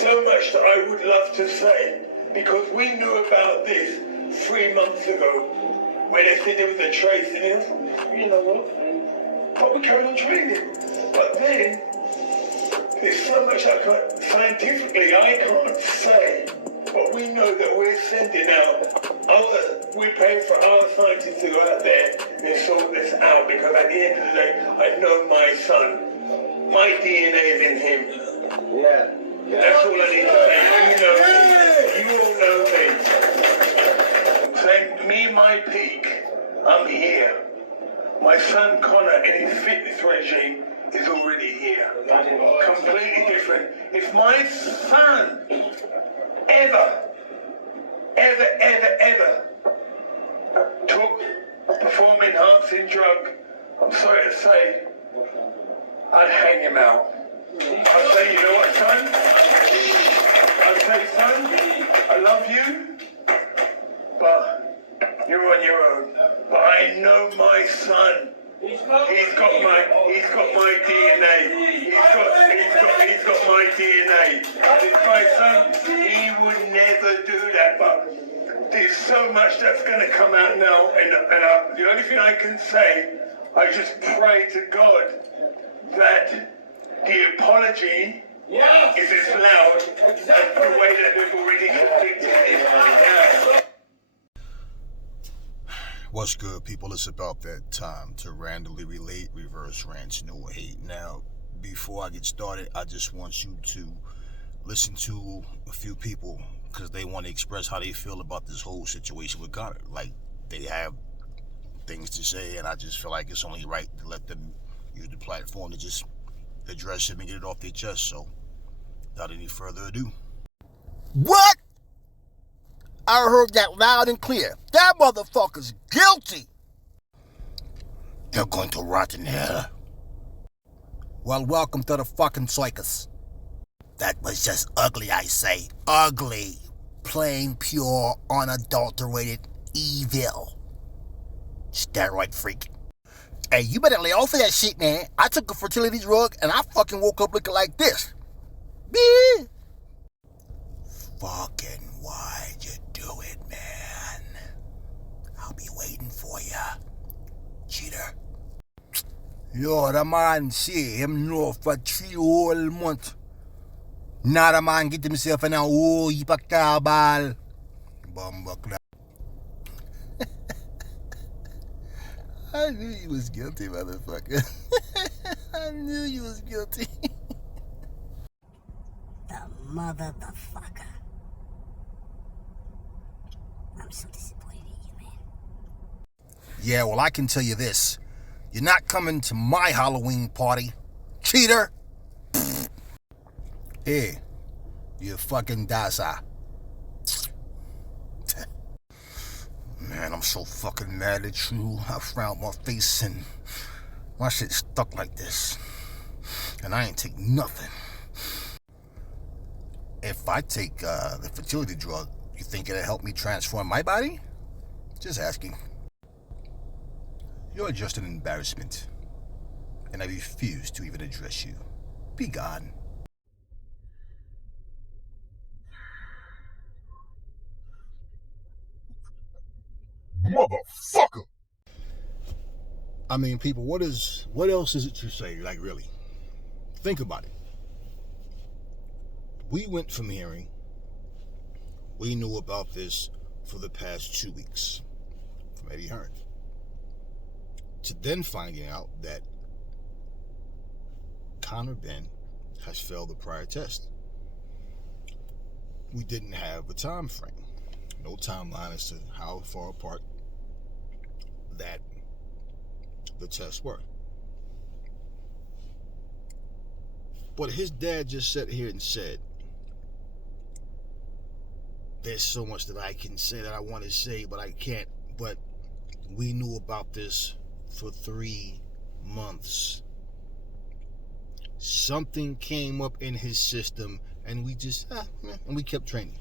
so much that I would love to say, because we knew about this 3 months ago, when they said there was a trace in it. You know what? But we carried on training. But then, there's so much scientifically I can't say, but we know that we're sending out we're paying for our scientists to go out there and sort this out, because at the end of the day, I know my son. My DNA is in him. Yeah. That's all I need to say. You all know me. Saying me, my peak, I'm here. My son Connor in his fitness regime is already here. Completely different. If my son ever took a performance-enhancing drug, I'm sorry to say, I'd hang him out. I'd say, you know what, son? I'd say, son, I love you, but you're on your own. But I know my son. He's got my DNA. He's got my DNA. It's my son. He would never do that, but there's so much that's going to come out now, and the only thing I can say, I just pray to God that the apology is as loud as the way that they've already convicted him. What's good, people? It's about that time to randomly relate reverse rants, no hate. Now, before I get started, I just want you to listen to a few people, because they want to express how they feel about this whole situation with Connor. Like, they have things to say, and I just feel like it's only right to let them use the platform to just address him and get it off their chest. So, without any further ado. What? I heard that loud and clear. That motherfucker's guilty. They're going to rot in hell. Well, welcome to the fucking circus. That was just ugly, I say. Ugly. Plain, pure, unadulterated evil. Steroid freak. Hey, you better lay off of that shit, man. I took a fertility drug and I fucking woke up looking like this. Bitch. Fucking why'd you do it, man? I'll be waiting for ya, cheater. Yo, the man say him know for 3 whole months. Now the man get himself in a whole heap of carball. Bumbuckler. I knew you was guilty, motherfucker. I knew you was guilty. The motherfucker. I'm so disappointed in you, man. Yeah, well, I can tell you this. You're not coming to my Halloween party, cheater. Hey, you fucking dasa. Man, I'm so fucking mad at you. I frowned my face and my shit stuck like this. And I ain't take nothing. If I take the fertility drug, you think it'll help me transform my body? Just asking. You're just an embarrassment. And I refuse to even address you. Be gone. Motherfucker! I mean, people, what else is it to say? Like, really? Think about it. We went from hearing, we knew about this for the past 2 weeks from Eddie Hearn, to then finding out that Nigel Benn has failed the prior test. We didn't have a time frame, no timeline as to how far apart that the tests were. But his dad just sat here and said, there's so much that I can say that I want to say, but I can't. But we knew about this for 3 months. Something came up in his system, and we just, and we kept training.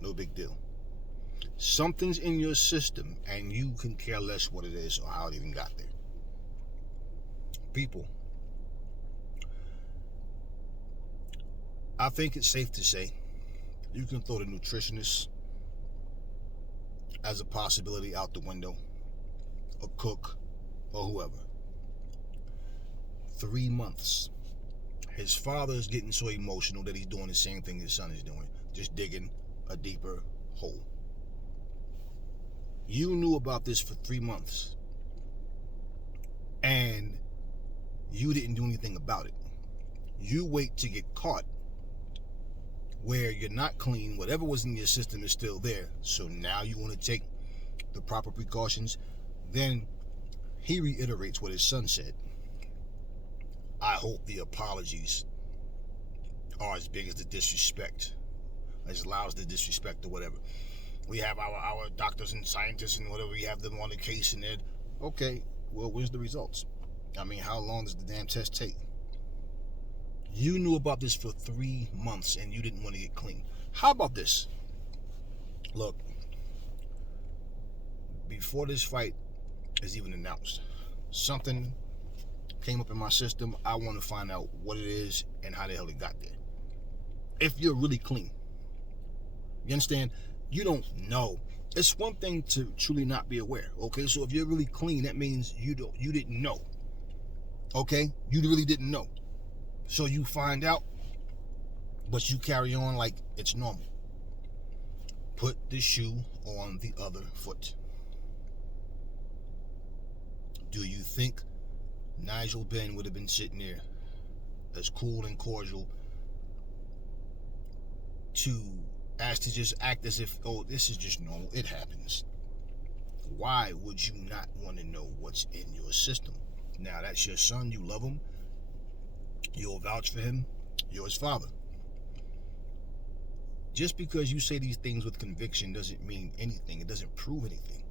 No big deal. Something's in your system, and you can care less what it is or how it even got there. People, I think it's safe to say you can throw the nutritionist as a possibility out the window, a cook, or whoever. 3 months. His father is getting so emotional that he's doing the same thing his son is doing, just digging a deeper hole. You knew about this for 3 months, and you didn't do anything about it. You wait to get caught where you're not clean, whatever was in your system is still there, so now you want to take the proper precautions. Then he reiterates what his son said. I hope the apologies are as big as the disrespect, as loud as the disrespect or whatever. We have our doctors and scientists and whatever, we have them on the case, and they're okay, well, where's the results? I mean, how long does the damn test take? You knew about this for 3 months and you didn't want to get clean. How about this? Look, before this fight is even announced, something came up in my system. I want to find out what it is and how the hell it got there. If you're really clean, you understand? You don't know. It's one thing to truly not be aware. Okay, so if you're really clean, that means you didn't know. Okay, you really didn't know. So you find out, but you carry on like it's normal. Put the shoe on the other foot. Do you think Nigel Benn would have been sitting there as cool and cordial to just act as if, oh, this is just normal, it happens? Why would you not want to know what's in your system? Now, that's your son, you love him, you'll vouch for him, you're his father. Just because you say these things with conviction doesn't mean anything. It doesn't prove anything.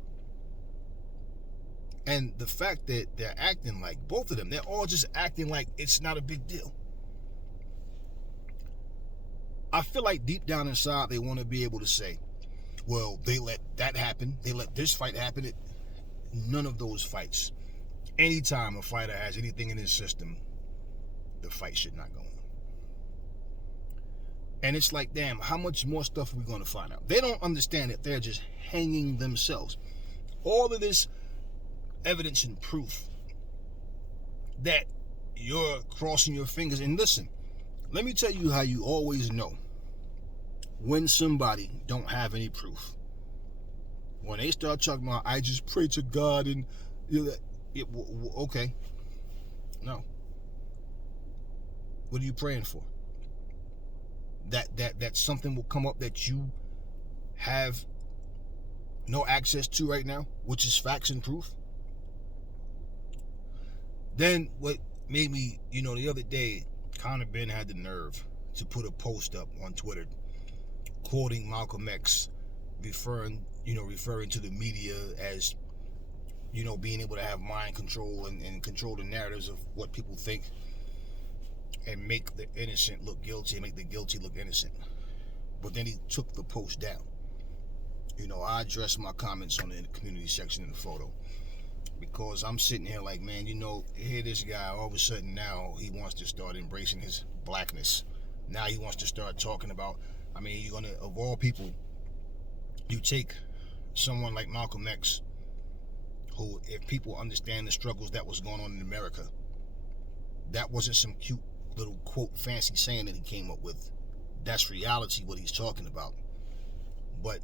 And the fact that they're acting like, both of them, they're all just acting like it's not a big deal. I feel like deep down inside they want to be able to say, well, they let that happen, they let this fight happen. None of those fights. Anytime a fighter has anything in his system, the fight should not go on. And it's like, damn, how much more stuff are we going to find out? They don't understand that they're just hanging themselves. All of this evidence and proof that you're crossing your fingers. And listen, let me tell you how you always know when somebody don't have any proof. When they start talking about, I just pray to God, and okay, no. What are you praying for? That something will come up that you have no access to right now, which is facts and proof. Then what made me, the other day, Conor Ben had the nerve to put a post up on Twitter quoting Malcolm X, referring to the media as, being able to have mind control and control the narratives of what people think and make the innocent look guilty and make the guilty look innocent. But then he took the post down. I addressed my comments on the community section in the photo, because I'm sitting here like, man, here this guy, all of a sudden now he wants to start embracing his blackness. Now he wants to start talking about, you're going to, of all people, you take someone like Malcolm X, who, if people understand the struggles that was going on in America, that wasn't some cute little quote fancy saying that he came up with. That's reality, what he's talking about. But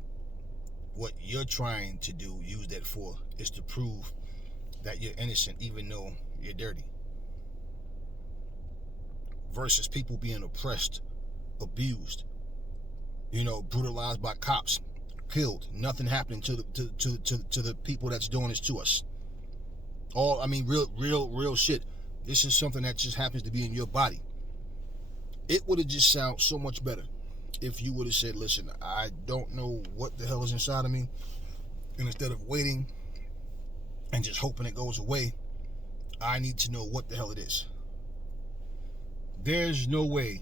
what you're trying to do, use that for, is to prove that you're innocent even though you're dirty. Versus people being oppressed, abused, brutalized by cops, killed, nothing happening to the people that's doing this to us. Real shit. This is something that just happens to be in your body. It would have just sounded so much better if you would have said, listen, I don't know what the hell is inside of me, and instead of waiting and just hoping it goes away, I need to know what the hell it is. There's no way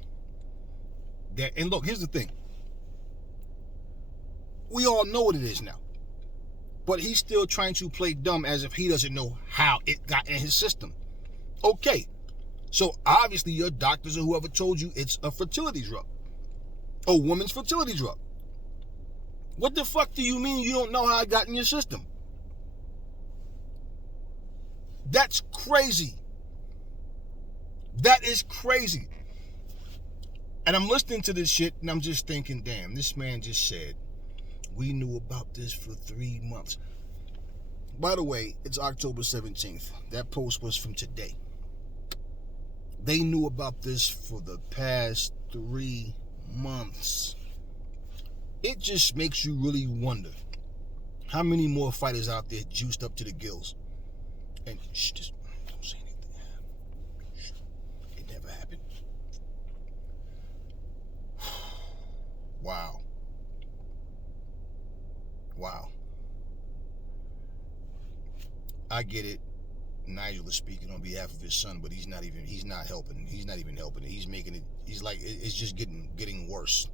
that, and look, here's the thing. We all know what it is now. But he's still trying to play dumb as if he doesn't know how it got in his system. Okay, so obviously your doctors or whoever told you it's a fertility drug. A woman's fertility drug. What the fuck do you mean you don't know how it got in your system? That's crazy. That is crazy. And I'm listening to this shit and I'm just thinking, damn, this man just said, we knew about this for 3 months. By the way, it's October 17th. That post was from today. They knew about this for the past 3 months. It just makes you really wonder how many more fighters out there juiced up to the gills. And just don't say anything. It never happened. Wow. Wow. I get it. Nigel is speaking on behalf of his son, but he's not helping. He's not even helping it. He's making it, he's like, it's just getting worse.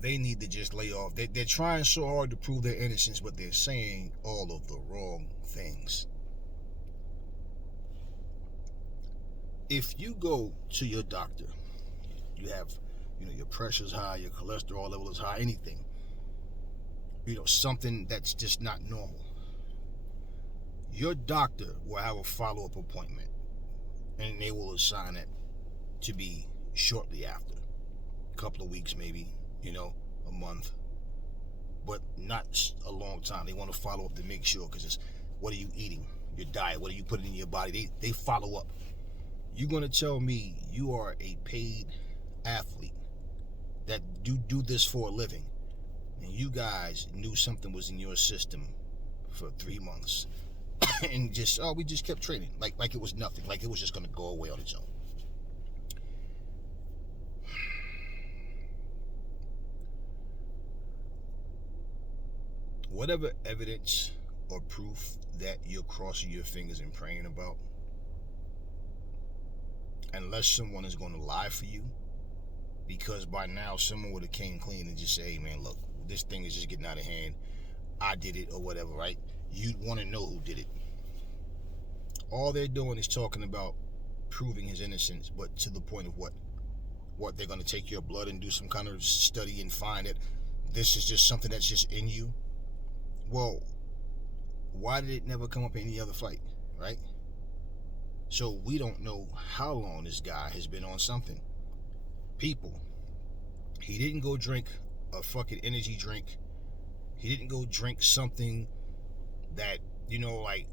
They need to just lay off. They're trying so hard to prove their innocence, but they're saying all of the wrong things. If you go to your doctor, you have, your pressure's high, your cholesterol level is high, anything, something that's just not normal. Your doctor will have a follow-up appointment, and they will assign it to be shortly after. A couple of weeks maybe, a month. But not a long time. They want to follow up to make sure, because it's, what are you eating? Your diet, what are you putting in your body? They follow up. You're going to tell me you are a paid athlete that do this for a living, and you guys knew something was in your system for 3 months. And we just kept training like it was nothing, like it was just going to go away on its own. Whatever evidence or proof that you're crossing your fingers and praying about, unless someone is going to lie for you, because by now someone would have came clean and just say, hey man, look, this thing is just getting out of hand, I did it or whatever, right? You'd want to know who did it. All they're doing is talking about proving his innocence, but to the point of what? What, they're going to take your blood and do some kind of study and find that this is just something that's just in you? Well, why did it never come up in any other fight, right? So we don't know how long this guy has been on something. People, he didn't go drink a fucking energy drink. He didn't go drink something that, like,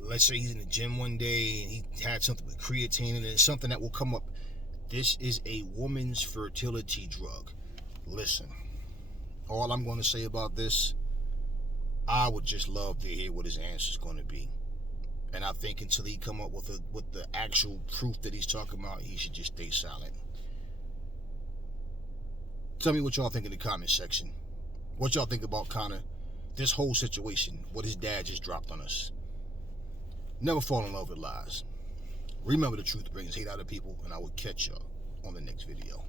let's say he's in the gym one day and he had something with creatine and it's something that will come up. This is a woman's fertility drug. Listen, all I'm going to say about this, I would just love to hear what his answer is going to be. And I think until he come up with the actual proof that he's talking about, he should just stay silent. Tell me what y'all think in the comment section. What y'all think about Conor, this whole situation, what his dad just dropped on us. Never fall in love with lies. Remember, the truth brings hate out of people, and I will catch y'all on the next video.